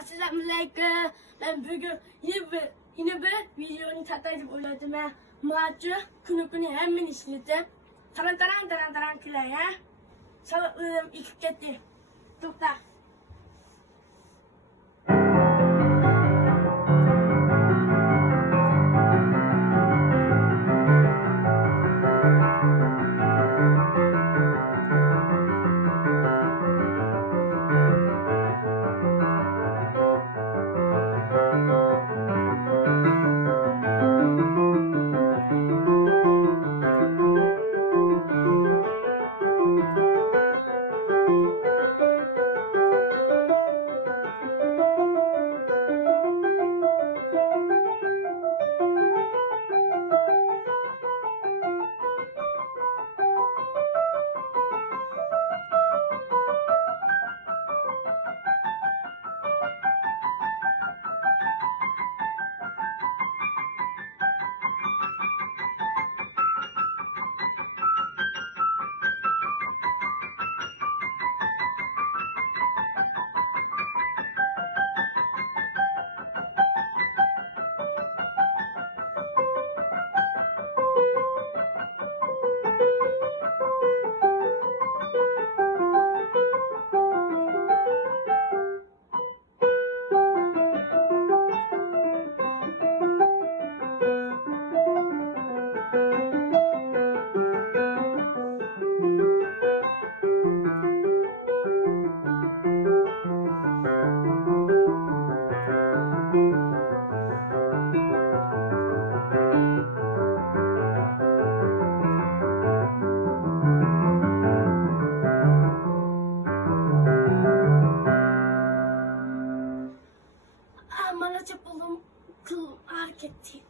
Assalamualaikum. Ben bugün yine bir videonun çatayıp oynadım. Maçı kunu hemen işledim. Taran kılar ya. Sabahlarım ikip gitti. Doktor. Bana çapalım kıl hareketi.